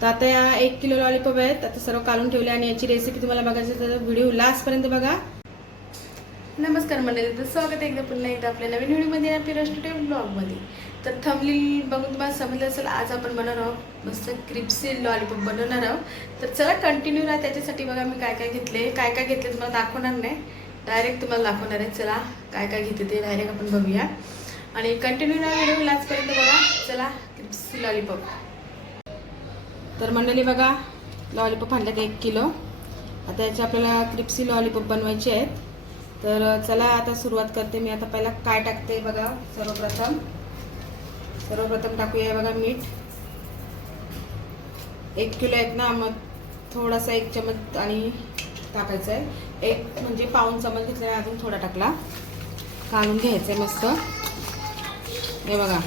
तर आता या एक किलो लॉलीपॉप आहेत. आता सर्व काढून ठेवले आणि याची रेसिपी तुम्हाला बघायची तर व्हिडिओ लास्टपर्यंत बघा. नमस्कार मंडळी तर स्वागत एकदा पुन्हा एकदा आपल्या नवीन व्हिडिओमध्ये आपल्या रेस्टॉरंट ब्लॉगमध्ये तर थंबली बघून तुम्हाला समजलं असेल आज आपण बनवणार आहोत मस्त क्रिप्सी लॉलीपॉप बनवणार आहोत. तर चला कंटिन्यू राहा त्याच्यासाठी बघा मी काय काय घेतले. काय काय घेतले तुम्हाला दाखवणार नाही. डायरेक्ट तुम्हाला दाखवणार आहे. चला काय काय घेते ते डायरेक्ट आपण बघूया. आणि कंटिन्यू राहा व्हिडिओ लास्टपर्यंत बघा. चला क्रिप्सी लॉलीपॉप तर मंडळी बघा लॉलीपॉप आणल्यात एक किलो. आता याचे आपल्याला क्रिप्सी लॉलीपॉप बनवायचे आहेत. तर चला आता सुरुवात करते. मी आता पहिला काय टाकते बघा सर्वप्रथम. सर्वप्रथम टाकूया बघा मीठ. एक किलो आहेत ना मग थोडासा एक चमच आणि टाकायचं आहे. एक म्हणजे पाऊन चमच घेतला अजून थोडा टाकला. काढून घ्यायचं आहे मस्त. हे बघा.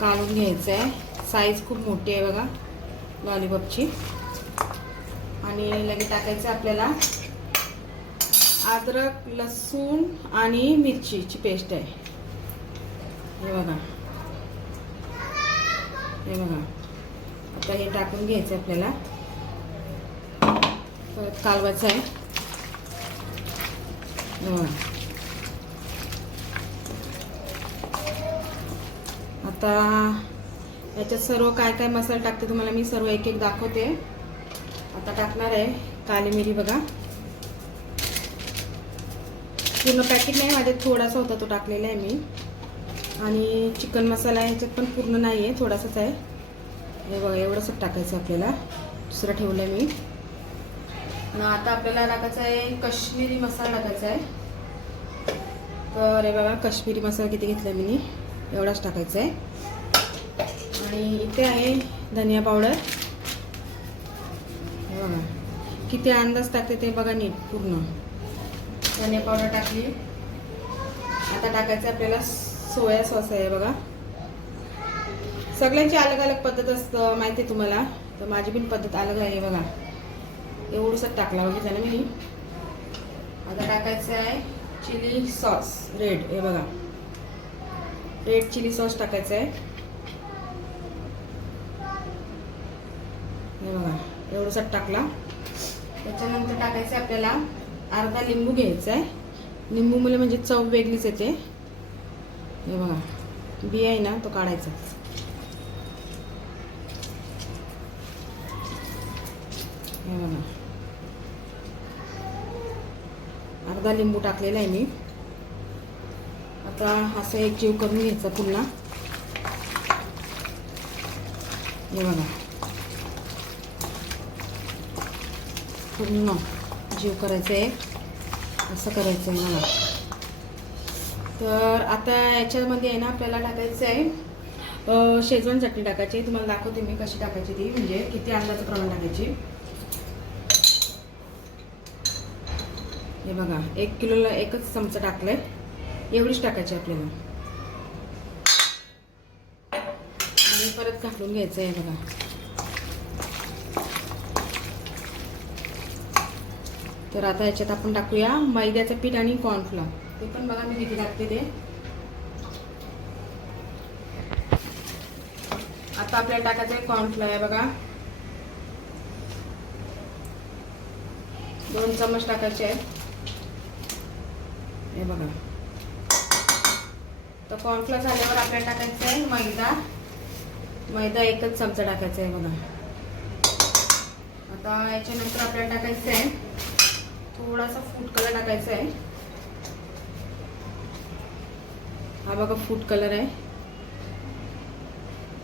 काढून घ्यायचं आहे साईज खूप मोठी आहे बघा लॉलीपॉपची आणि लगे टाकायचं आपल्याला अद्रक लसूण आणि मिरचीची पेस्ट आहे. हे बघा. हे बघा. आता हे टाकून घ्यायचं आपल्याला. परत कालवायचं आहे. हे बघा. आता याच्यात सर्व काय काय मसाला टाकते तुम्हाला मी सर्व एक एक दाखवते. आता टाकणार आहे काली मिरी बघा. पूर्ण पॅकेट नाही माझ्यात थोडासा होता तो टाकलेला आहे मी. आणि चिकन मसाला ह्याच्यात पण पूर्ण नाही आहे थोडासाच आहे. हे बघा एवढंच टाकायचं आपल्याला. दुसरं ठेवलं आहे मी. आणि आता आपल्याला टाकायचं आहे कश्मीरी मसाला टाकायचा आहे. तर हे बघा कश्मीरी मसाला किती घेतला मी एवढाच टाकायचा आहे. आणि इथे आहे धनिया पावडर. हे बघा किती अंदाज टाकते ते बघा नीट पूर्ण. धनिया पावडर टाकली. आता टाकायचं आपल्याला सोया सॉस आहे बघा. सगळ्यांची अलग अलग पद्धत असतं माहिती आहे तुम्हाला. तर माझी पण पद्धत अलग आहे बघा. एवढंसं टाकला बघितलं ना मी. आता टाकायचं आहे चिली सॉस रेड हे बघा. रेड चिली सॉस टाकायचं आहे. हे बघा एवढंसं टाकला. त्याच्यानंतर टाकायचं आहे आपल्याला अर्धा लिंबू घ्यायचा आहे. लिंबू मुले म्हणजे चव वेगळीच येते. हे बघा बी आहे ना तो काढायचा. हे बघा. अर्धा लिंबू टाकलेला आहे मी. आता असं एक जीव करून घ्यायचा पुन्हा. हे बघा. पूर्ण जीव करायचं आहे असं करायचं आहे मला. तर आता याच्यामध्ये आहे ना आपल्याला टाकायचं आहे शेजवान चटणी टाकायची. आहे. तुम्हाला दाखवते मी कशी टाकायची ती. म्हणजे किती अंदाचं प्रमाण टाकायची. हे बघा एक किलोला एकच चमचा टाकलाय. एवढीच टाकायची आपल्याला. आणि परत घालून घ्यायचं आहे बघा. तर आता याच्यात आपण टाकूया मैद्याचं पीठ आणि कॉर्नफ्लॉवर ते पण बघा मी किती टाकते ते. आता आपल्याला टाकायचं आहे कॉर्नफ्लॉवर आहे बघा. दोन चमच टाकायचे आहे हे बघा. तर कॉर्नफ्लॉवर झाल्यावर आपल्याला टाकायचं आहे मैदा. मैदा एकच चमचा टाकायचा आहे बघा. आता याच्यानंतर आपल्याला टाकायचं आहे थोडासा फूड कलर टाकायचा आहे. हा बघा फूड कलर आहे.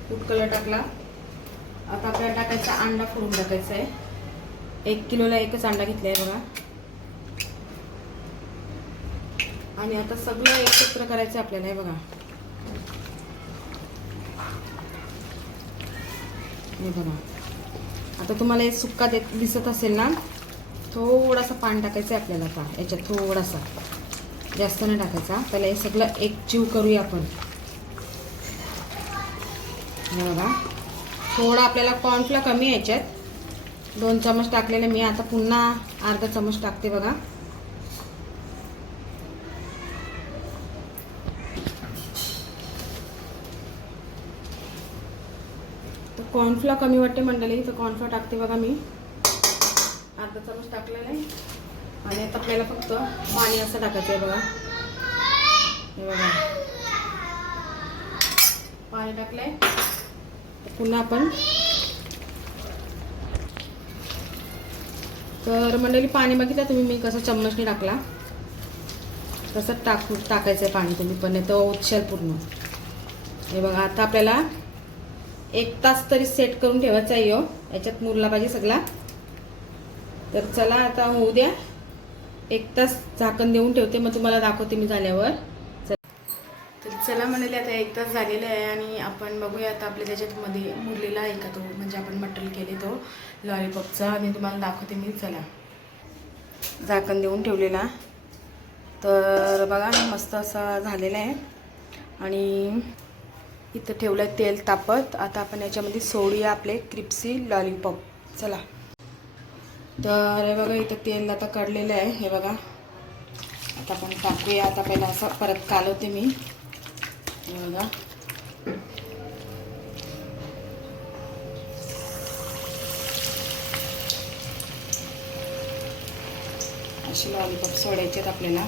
फूड कलर टाकला. आता आपल्याला टाकायचा अंडा फोडून टाकायचा आहे. एक किलोला एकच अंडा घेतला आहे बघा. आणि आता सगळं एकत्र करायचं आपल्याला हे बघा. हे बघा. आता तुम्हाला हे सुक्का देत दिसत असेल ना थोडासा पान टाकायचं आहे आपल्याला आता. याच्यात थोडासा. जास्त नाही टाकायचा. त्याला हे सगळं एकजीव करूया आपण. हे बघा. थोडा आपल्याला कॉर्नफ्ला कमी याच्यात. दोन चमच टाकलेले. मी आता पुन्हा अर्धा चमच टाकते बघा. तर कॉर्नफ्ला कमी वाटते मंडळी तर कॉर्नफ्ला टाकते बघा मी. अर्धा चमच टाकलेला आहे. आणि आता आपल्याला फक्त पाणी असं टाकायचं आहे बघा. हे बघा. पाणी टाकलंय. आहे पुन्हा आपण तर मंडळी पाणी बघितलं तुम्ही मी कसं चम्मचने टाकला. तसं टाकू टाकायचं आहे पाणी तुम्ही पण नाही तर उच्छल पूर्ण. हे बघा आता आपल्याला एक तास तरी सेट करून ठेवायचा आहे हो याच्यात मुरला पाहिजे सगळा. तर चला आता होऊ द्या. एक तास झाकण देऊन ठेवते. मग तुम्हाला दाखवते मी झाल्यावर. तर चला म्हणाले आता एक तास झालेला आहे आणि आपण बघूया आता आपल्या त्याच्यातमध्ये मुरलेला आहे का तो? म्हणजे आपण मटल केले तो लॉलीपॉपचा आणि तुम्हाला दाखवते मी. चला. झाकण देऊन ठेवलेला. तर बघा मस्त असा झालेला आहे. आणि इथं ठेवलं आहे तेल तापत. आता आपण याच्यामध्ये सोडूया आपले क्रिप्सी लॉलीपॉप. चला. तर हे बघा इथं तेल आता काढलेलं आहे. हे बघा. आता आपण टाकूया. आता पहिला असं परत कालवते मी. हे बघा. असे लॉलीपॉप सोडायचे आहेत आपल्याला.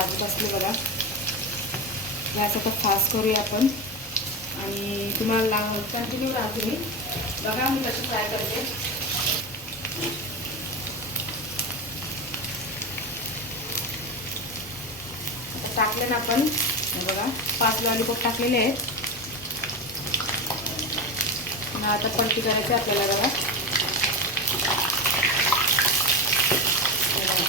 पाच असले बघा. गॅस आता फास्ट करूया आपण. आणि तुम्हाला कंटिन्यू राहा तुम्ही. बघा मी कशी फ्राय करते. टाकले ना आपण. बघा पाच लॉलीपॉप टाकलेले आहेत. मग आता पलटी करायची आपल्याला बघा हे बघा.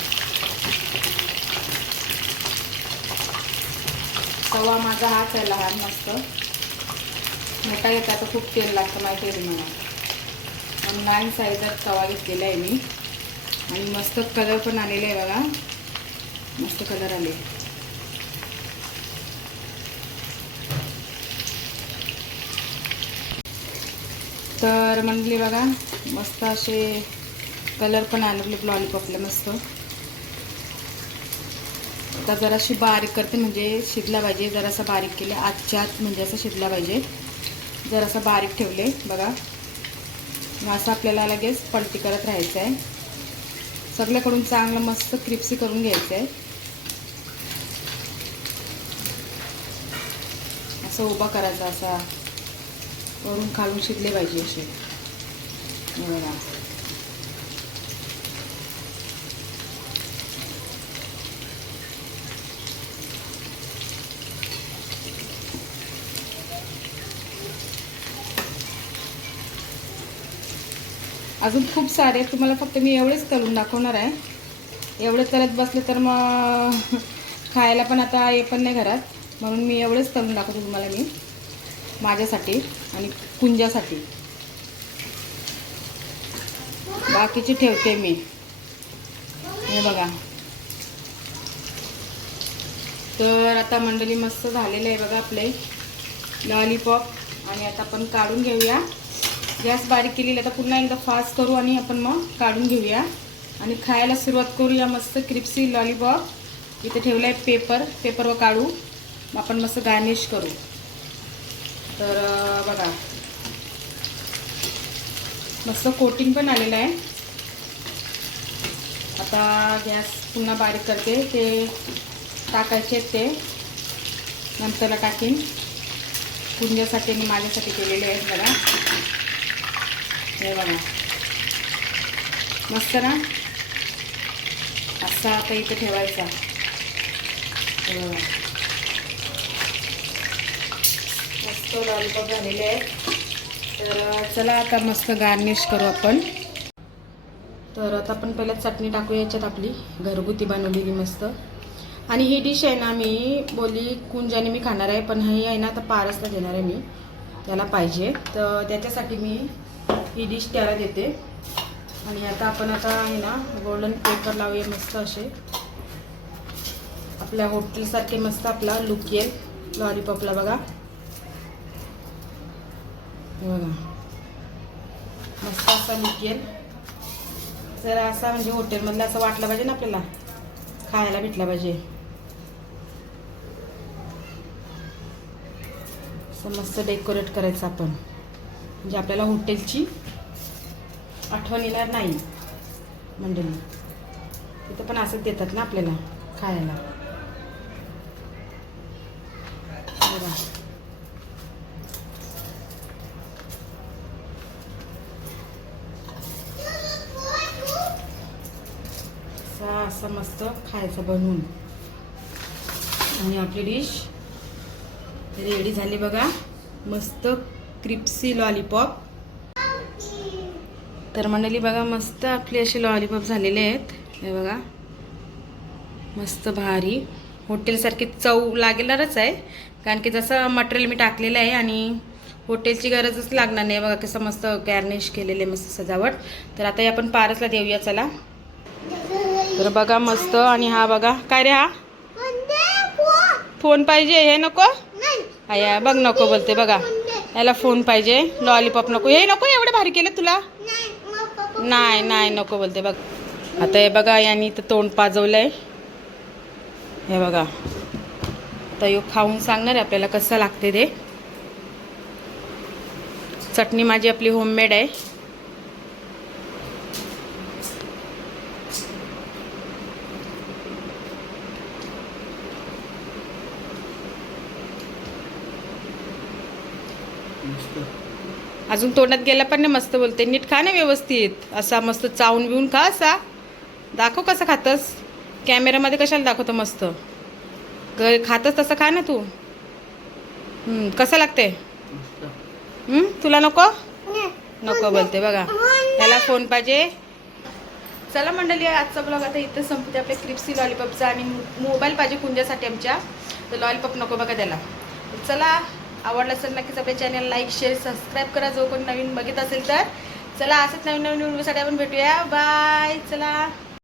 तवा माझा हाच आहे लहान मस्त. मोठा येता तर खूप तेल लागतं माहिती आहे तुम्हाला? म्हणून लहान साईजात तवा घेतलेला आहे मी. आणि मस्त कलर पण आलेले आहे बघा. मस्त कलर आले. तर म्हणले बघा मस्त असे कलर पण आणले लॉलीपॉपला मस्त. आता जराशी बारीक करते म्हणजे शिजला पाहिजे जरासा बारीक केले आजच्या आत म्हणजे असं शिजला पाहिजे. जरासा बारीक ठेवले बघा. असं आपल्याला लगेच पलटी करत राहायचं आहे सगळ्याकडून चांगलं मस्त क्रिप्सी करून घ्यायचं आहे असं उभा करायचा असा. वरून खालून शिजले पाहिजे असे. हे बघा. अजून खूप सारे तुम्हाला फक्त मी एवढेच तळून दाखवणार आहे. एवढे तळत बसले तर मग खायला पण आता हे पण नाही घरात. म्हणून मी एवढेच तळून दाखवते तुम्हाला मी. माझ्यासाठी आणि कुंजासाठी बाकीचे ठेवते मी. हे बघा. तर आता मंडळी मस्त झालेलं आहे बघा आपले. लॉलीपॉप. आणि आता आपण काढून घेऊया. गॅस बारीक केलेली आता पुन्हा एकदा फास्ट करू आणि आपण मग काढून घेऊया. आणि खायला सुरुवात करूया मस्त क्रिप्सी लॉलीपॉप. इथे ठेवलं आहे पेपर पेपरवर काढू. मग आपण मस्त गार्निश करू. तर बघा. मस्त कोटिंग पण आलेलं आहे. आता गॅस पुन्हा बारीक करते. ते टाकायचे आहेत ते. नंतरला टाकीन. कुंजासाठी आणि माझ्यासाठी केलेले आहेत बघा हे बघा. मस्त ना? असा आता इथे ठेवायचा. हे बघा मस्त लॉलीपॉप झालेले आहेत. तर चला आता मस्त गार्निश करू आपण. तर आता आपण पहिल्या चटणी टाकू याच्यात आपली घरगुती बनवलेली मस्त. आणि ही डिश आहे ना मी बोलली कुंजाने मी खाणार आहे पण ही आहे ना आता पारसला देणार आहे मी. त्याला पाहिजे. तर त्याच्यासाठी मी ही डिश त्याला देते. आणि आता आपण आता आहे ना गोल्डन पेपर लावूया मस्त असे. आपल्या हॉटेलसारखे मस्त आपला लुक येईल. लॉलीपॉपला बघा. बघा. मस्त असा लुक येईल. जर असा म्हणजे हॉटेलमधला असं वाटलं पाहिजे ना आपल्याला. खायला भेटला पाहिजे. असं मस्त डेकोरेट करायचं आपण. म्हणजे आपल्याला हॉटेलची आठवण येणार नाही मंडळी. तिथं पण असंच देतात ना आपल्याला खायला. बघा. असा मस्त खायचं बनवून. आणि आपली डिश रेडी झाली बघा. मस्त क्रिप्सी लॉलीपॉप. तर मंडळी बघा मस्त आपले असे लॉलीपॉप झालेले आहेत. हे बघा मस्त भारी. हॉटेलसारखी चव लागणारच आहे कारण की जसं मटेरियल मी टाकलेलं आहे आणि हॉटेलची गरजच लागणार नाही. बघा कसं मस्त गॅर्निश केलेले मस्त सजावट. तर आता हे आपण पारसला देऊया चला. तर बघा मस्त आणि हा बघा काय रे हा? फोन. पाहिजे हे नको? आया बघ नको बोलते बघा. याला फोन पाहिजे. लॉलीपॉप नको. हे नको एवढे भारी केलं तुला? नाही नाही नको बोलते. बघ. आता हे बघा यांनी तर तोंड पाजवलंय. हे बघा. आता यो खाऊन सांगणार आहे आपल्याला कसं लागते ते. चटणी माझी आपली होममेड आहे. अजून तोंडात गेला पण नाही मस्त बोलते. नीट खा ना व्यवस्थित. असा मस्त चावून बिवून खा असा. दाखव कसं खातस. कॅमेऱ्यामध्ये कशाला दाखवतो मस्त. ग खातस तसं खा ना तू. कसं लागते हम्म, तुला नको? नको बोलते बघा. त्याला फोन पाहिजे. चला मंडळी आजचा ब्लॉग आता इथं संपते. आपल्या क्रिप्सी लॉलीपॉपचा आणि मोबाईल पाहिजे कुंजासाठी आमच्या. तर लॉलीपॉप नको बघा त्याला. चला. आवडलं असेल नक्कीच आपल्या चॅनल लाईक शेअर सबस्क्राईब करा. जो कोणी नवीन बघित असेल तर चला असंच नवीन नवीन व्हिडिओसाठी आपण भेटूया. बाय चला.